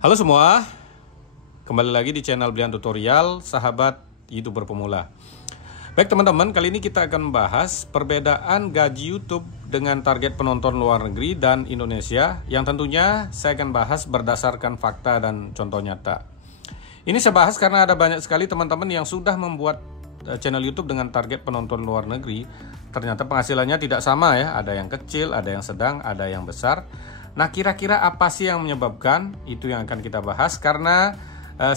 Halo semua, kembali lagi di channel Brian Tutorial, sahabat YouTuber pemula. Baik teman-teman, kali ini kita akan membahas perbedaan gaji YouTube dengan target penonton luar negeri dan Indonesia, yang tentunya saya akan bahas berdasarkan fakta dan contoh nyata. Ini saya bahas karena ada banyak sekali teman-teman yang sudah membuat channel YouTube dengan target penonton luar negeri. Ternyata penghasilannya tidak sama ya, ada yang kecil, ada yang sedang, ada yang besar. Nah, kira-kira apa sih yang menyebabkan? Itu yang akan kita bahas karena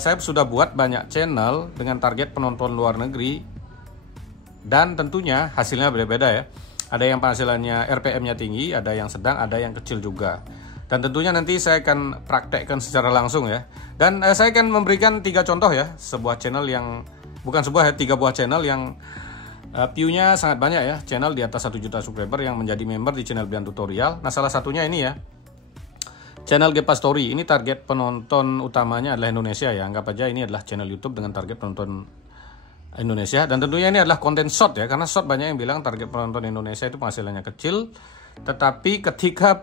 saya sudah buat banyak channel dengan target penonton luar negeri dan tentunya hasilnya beda-beda ya. Ada yang penghasilannya RPM-nya tinggi, ada yang sedang, ada yang kecil juga. Dan tentunya nanti saya akan praktekkan secara langsung ya. Dan saya akan memberikan 3 contoh ya, sebuah channel yang bukan sebuah ya, 3 buah channel yang view-nya sangat banyak ya. Channel di atas 1 juta subscriber yang menjadi member di channel Brian Tutorial. Nah, salah satunya ini ya. Channel Gepa Story, ini target penonton utamanya adalah Indonesia ya. Anggap aja ini adalah channel YouTube dengan target penonton Indonesia. Dan tentunya ini adalah konten short ya. Karena short banyak yang bilang target penonton Indonesia itu penghasilannya kecil. Tetapi ketika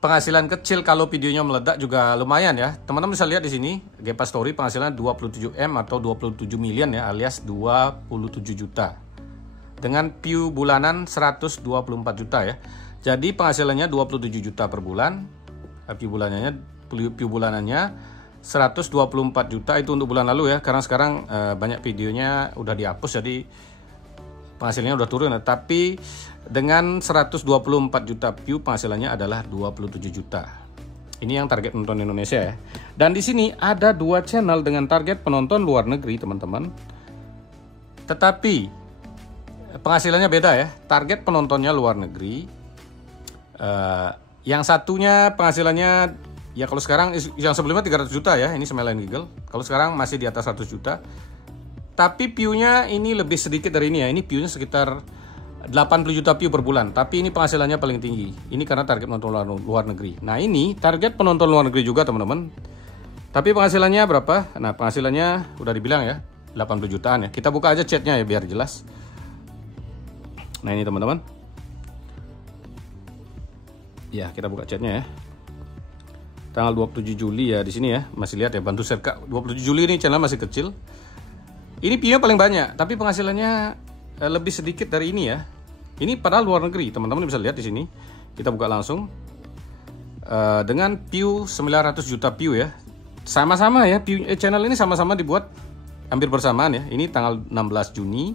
penghasilan kecil kalau videonya meledak juga lumayan ya. Teman-teman bisa lihat di sini, Gepa Story penghasilan 27M atau 27 million ya, alias 27 juta. Dengan view bulanan 124 juta ya. Jadi penghasilannya 27 juta per bulan. View bulanannya 124 juta itu untuk bulan lalu ya, karena sekarang banyak videonya udah dihapus jadi penghasilannya udah turun ya. Tapi dengan 124 juta view penghasilannya adalah 27 juta. Ini yang target penonton Indonesia ya. Dan di sini ada 2 channel dengan target penonton luar negeri teman-teman. Tetapi penghasilannya beda ya. Target penontonnya luar negeri. Yang satunya penghasilannya ya, kalau sekarang yang sebelumnya 300 juta ya, ini Smile and Giggle. Kalau sekarang masih di atas 100 juta. Tapi view-nya ini lebih sedikit dari ini ya. Ini view-nya sekitar 80 juta view per bulan. Tapi ini penghasilannya paling tinggi. Ini karena target penonton luar negeri. Nah, ini target penonton luar negeri juga teman-teman. Tapi penghasilannya berapa? Nah, penghasilannya udah dibilang ya, 80 jutaan ya. Kita buka aja chatnya ya biar jelas. Nah, ini teman-teman. Ya, kita buka chatnya ya. Tanggal 27 Juli ya di sini ya. Masih lihat ya, bantu share Kak. 27 Juli ini channel masih kecil. Ini view-nya paling banyak, tapi penghasilannya lebih sedikit dari ini ya. Ini padahal luar negeri. Teman-teman bisa lihat di sini. Kita buka langsung. Dengan view 900 juta view ya. Sama-sama ya, channel ini sama-sama dibuat hampir bersamaan ya. Ini tanggal 16 Juni.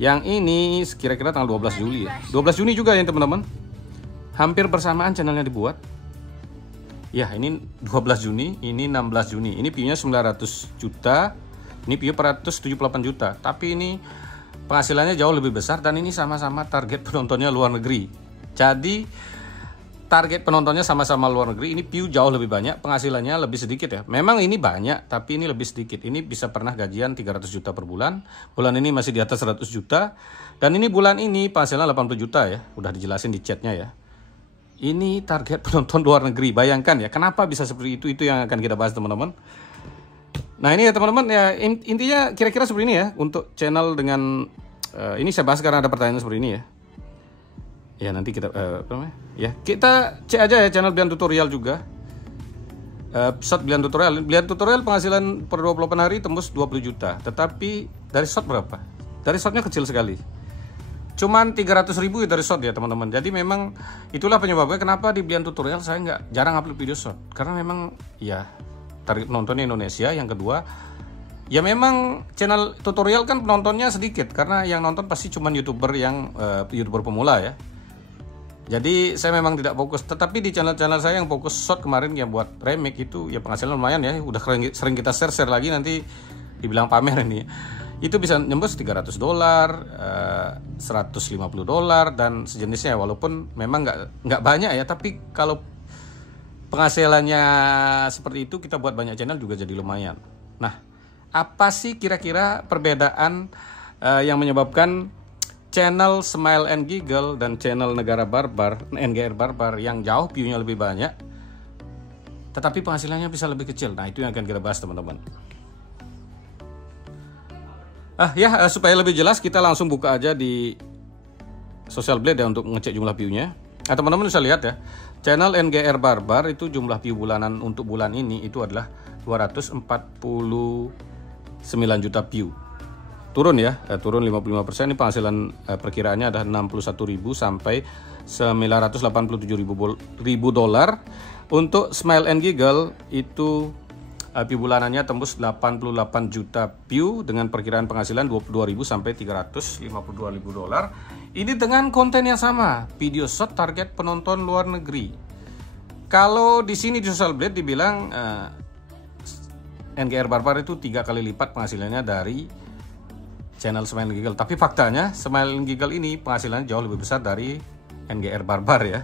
Yang ini kira-kira tanggal 12 Juli ya. 12 Juni juga ya teman-teman. Hampir bersamaan channelnya dibuat. Ya, ini 12 Juni, ini 16 Juni. Ini view-nya 900 juta. Ini view 478 juta. Tapi ini penghasilannya jauh lebih besar dan ini sama-sama target penontonnya luar negeri. Jadi target penontonnya sama-sama luar negeri, ini view jauh lebih banyak, penghasilannya lebih sedikit ya. Memang ini banyak, tapi ini lebih sedikit. Ini bisa pernah gajian 300 juta per bulan. Bulan ini masih di atas 100 juta. Dan ini bulan ini penghasilan 80 juta ya. Udah dijelasin di chatnya ya. Ini target penonton luar negeri. Bayangkan ya, kenapa bisa seperti itu? Itu yang akan kita bahas teman-teman. Nah, ini ya teman-teman ya, intinya kira-kira seperti ini ya. Untuk channel dengan ini saya bahas karena ada pertanyaan seperti ini ya. Ya, nanti kita apa namanya? Ya, kita cek aja ya channel Brian Tutorial juga. Short Brian Tutorial. Brian Tutorial penghasilan per 28 hari tembus 20 juta. Tetapi dari short berapa? Dari shortnya kecil sekali. Cuman 300 ribu dari short ya teman-teman. Jadi memang itulah penyebabnya kenapa di Brian Tutorial saya jarang upload video short. Karena memang ya target penontonnya Indonesia. Yang kedua ya memang channel tutorial kan penontonnya sedikit. Karena yang nonton pasti cuman YouTuber yang YouTuber pemula ya. Jadi saya memang tidak fokus. Tetapi di channel-channel saya yang fokus short kemarin yang buat remake itu ya penghasilan lumayan ya. Udah sering kita share lagi, nanti dibilang pamer ini. Itu bisa nembus $300, $150 dan sejenisnya. Walaupun memang nggak banyak ya, tapi kalau penghasilannya seperti itu kita buat banyak channel juga jadi lumayan. Nah, apa sih kira-kira perbedaan yang menyebabkan channel Smile and Giggle dan channel Negara Barbar, NGR Barbar yang jauh view-nya lebih banyak, tetapi penghasilannya bisa lebih kecil? Nah, itu yang akan kita bahas teman-teman. Supaya lebih jelas kita langsung buka aja di Social Blade ya untuk ngecek jumlah view-nya. Nah, teman-teman bisa lihat ya, channel NGR Barbar itu jumlah view bulanan untuk bulan ini itu adalah 249 juta view. Turun ya, turun 55%. Ini penghasilan perkiraannya ada 61.000 sampai 987.000 dolar. Untuk Smile and Giggle itu view bulanannya tembus 88 juta view dengan perkiraan penghasilan 22.000 sampai 352.000 dolar. Ini dengan konten yang sama, video short target penonton luar negeri. Kalau di sini di Social Blade dibilang NGR Barbar itu 3 kali lipat penghasilannya dari channel Smile and Giggle. Tapi faktanya Smile and Giggle ini penghasilannya jauh lebih besar dari NGR Barbar ya.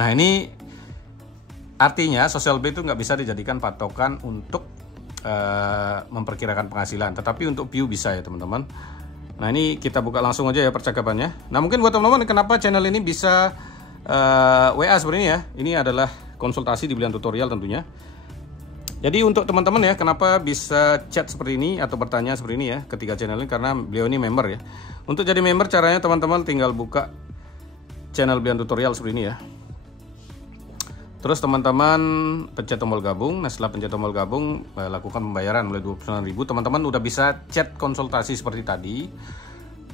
Nah, ini artinya Social Blade itu nggak bisa dijadikan patokan untuk memperkirakan penghasilan, tetapi untuk view bisa ya teman-teman. Nah, ini kita buka langsung aja ya percakapannya. Nah, mungkin buat teman-teman kenapa channel ini bisa WA seperti ini ya. Ini adalah konsultasi di Brilliant Tutorial tentunya. Jadi untuk teman-teman ya, kenapa bisa chat seperti ini atau bertanya seperti ini ya ketika channel ini, karena beliau ini member ya. Untuk jadi member caranya teman-teman tinggal buka channel Brilliant Tutorial seperti ini ya. Terus teman-teman pencet tombol gabung. Nah, setelah pencet tombol gabung, lakukan pembayaran mulai 29.000. Teman-teman udah bisa chat konsultasi seperti tadi.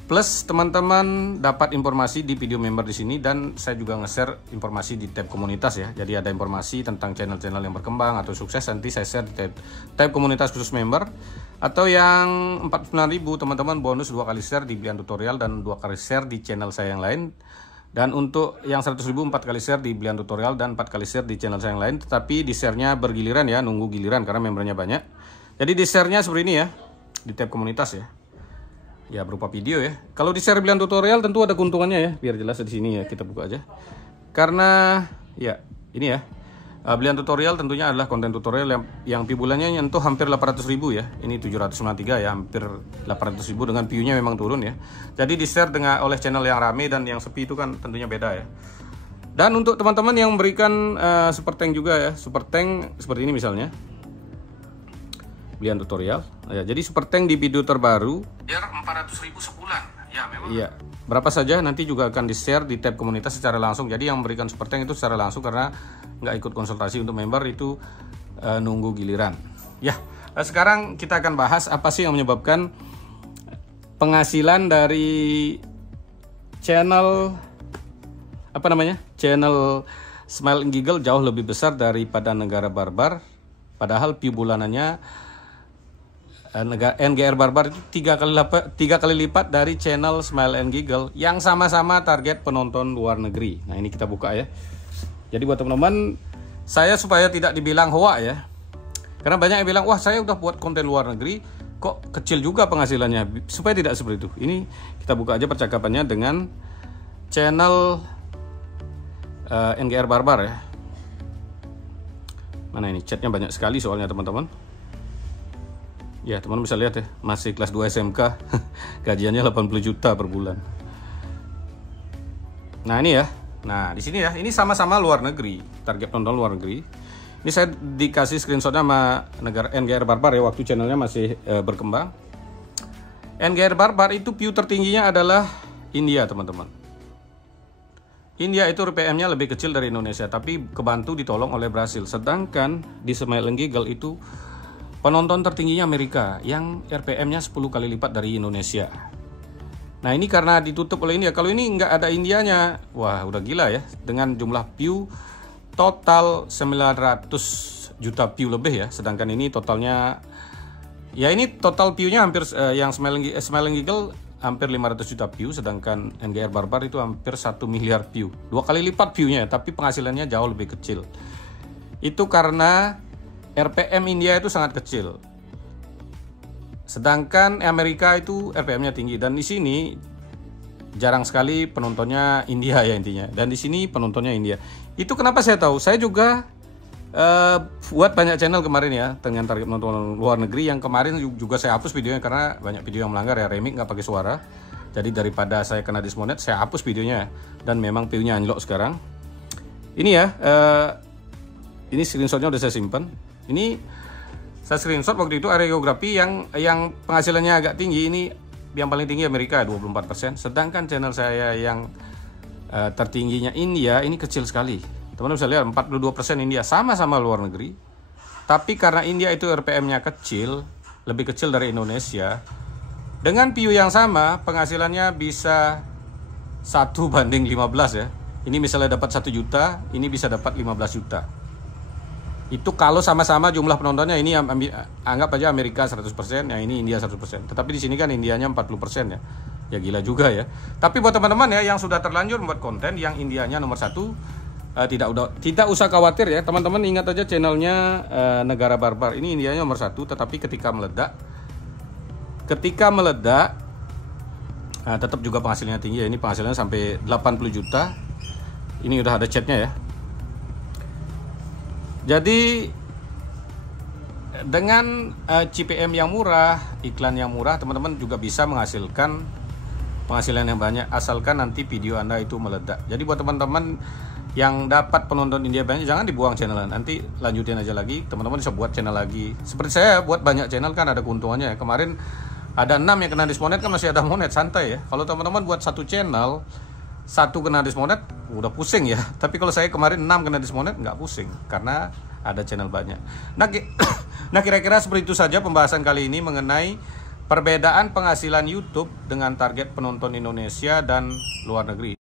Plus teman-teman dapat informasi di video member di sini, dan saya juga nge-share informasi di tab komunitas ya. Jadi ada informasi tentang channel-channel yang berkembang atau sukses, nanti saya share di tab komunitas khusus member. Atau yang 49.000 teman-teman bonus 2 kali share di Brilliant Tutorial dan 2 kali share di channel saya yang lain. Dan untuk yang 100.000 4 kali share di Brilliant Tutorial dan 4 kali share di channel saya yang lain. Tetapi di share-nya bergiliran ya, nunggu giliran karena membernya banyak. Jadi di share-nya seperti ini ya, di tab komunitas ya. Ya, berupa video ya. Kalau di share Brilliant Tutorial tentu ada keuntungannya ya, biar jelas di sini ya, kita buka aja. Karena ya, ini ya. Brilliant Tutorial tentunya adalah konten tutorial yang view bulannya nyentuh hampir 800.000 ya. Ini 793 ya, hampir 800.000 dengan view-nya memang turun ya. Jadi di-share oleh channel yang rame dan yang sepi itu kan tentunya beda ya. Dan untuk teman-teman yang memberikan super thank juga ya, super thank seperti ini misalnya. Brilliant Tutorial. Ya, jadi super thank di video terbaru biar 400.000 sebulan. Ya, memang. Iya. Berapa saja nanti juga akan di-share di tab komunitas secara langsung. Jadi yang memberikan super thank itu secara langsung, karena nggak ikut konsultasi untuk member itu nunggu giliran. Ya, sekarang kita akan bahas apa sih yang menyebabkan penghasilan dari channel channel Smile and Giggle jauh lebih besar daripada NGR Barbar. Padahal view bulanannya NGR Barbar itu 3 kali lipat dari channel Smile and Giggle yang sama-sama target penonton luar negeri. Nah, ini kita buka ya. Jadi buat teman-teman, saya supaya tidak dibilang hoak ya. Karena banyak yang bilang, wah saya udah buat konten luar negeri, kok kecil juga penghasilannya. Supaya tidak seperti itu. Ini kita buka aja percakapannya dengan channel NGR Barbar ya. Mana ini, chatnya banyak sekali soalnya teman-teman. Ya, teman-teman bisa lihat ya, masih kelas 2 SMK, gajiannya 80 juta per bulan. Nah, ini ya. Nah, di sini ya, ini sama-sama luar negeri, target penonton luar negeri. Ini saya dikasih screenshotnya sama NGR Barbar ya, waktu channelnya masih berkembang. NGR Barbar itu view tertingginya adalah India, teman-teman. India itu RPM-nya lebih kecil dari Indonesia, tapi kebantu ditolong oleh Brasil. Sedangkan di Smile and Giggle itu penonton tertingginya Amerika yang RPM-nya 10 kali lipat dari Indonesia. Nah, ini karena ditutup oleh India. Kalau ini nggak ada Indianya, wah udah gila ya. Dengan jumlah view total 900 juta view lebih ya. Sedangkan ini totalnya, ya ini total view-nya hampir yang Smile and Giggle hampir 500 juta view. Sedangkan NGR Barbar itu hampir 1 miliar view. 2 kali lipat view-nya, tapi penghasilannya jauh lebih kecil. Itu karena RPM India itu sangat kecil. Sedangkan Amerika itu RPM-nya tinggi, dan di sini jarang sekali penontonnya India ya intinya. Dan di sini penontonnya India. Itu kenapa saya tahu? Saya juga buat banyak channel kemarin ya dengan target penonton luar negeri, yang kemarin juga saya hapus videonya karena banyak video yang melanggar ya, remix nggak pakai suara. Jadi daripada saya kena dismonet, saya hapus videonya, dan memang view-nya anjlok sekarang. Ini ya, ini screenshotnya udah saya simpan. Ini saya screenshot waktu itu area geografi yang penghasilannya agak tinggi. Ini yang paling tinggi Amerika 24%. Sedangkan channel saya yang tertingginya India ini kecil sekali. Teman-teman bisa lihat 42% India, sama-sama luar negeri. Tapi karena India itu RPM-nya kecil, lebih kecil dari Indonesia, dengan view yang sama penghasilannya bisa 1:15 ya. Ini misalnya dapat 1 juta, ini bisa dapat 15 juta. Itu kalau sama-sama jumlah penontonnya, ini anggap aja Amerika 100%, yang ini India 100%. Tetapi di sini kan Indianya 40% ya. Ya gila juga ya. Tapi buat teman-teman ya yang sudah terlanjur membuat konten yang Indianya nomor 1, tidak usah khawatir ya. Teman-teman ingat aja channelnya Negara Barbar. Ini Indianya nomor 1, tetapi ketika meledak tetap juga penghasilannya tinggi ya. Ini penghasilannya sampai 80 juta. Ini udah ada chatnya ya. Jadi dengan CPM yang murah, iklan yang murah, teman-teman juga bisa menghasilkan penghasilan yang banyak, asalkan nanti video Anda itu meledak. Jadi buat teman-teman yang dapat penonton India banyak, jangan dibuang channelnya, nanti lanjutin aja lagi. Teman-teman bisa buat channel lagi. Seperti saya buat banyak channel kan ada keuntungannya ya. Kemarin ada 6 yang kena dismonet, kan masih ada monet, santai ya. Kalau teman-teman buat satu channel, 1 kena dismonet udah pusing ya. Tapi kalau saya kemarin 6 kena dismonet nggak pusing karena ada channel banyak. Nah kira-kira seperti itu saja pembahasan kali ini mengenai perbedaan penghasilan YouTube dengan target penonton Indonesia dan luar negeri.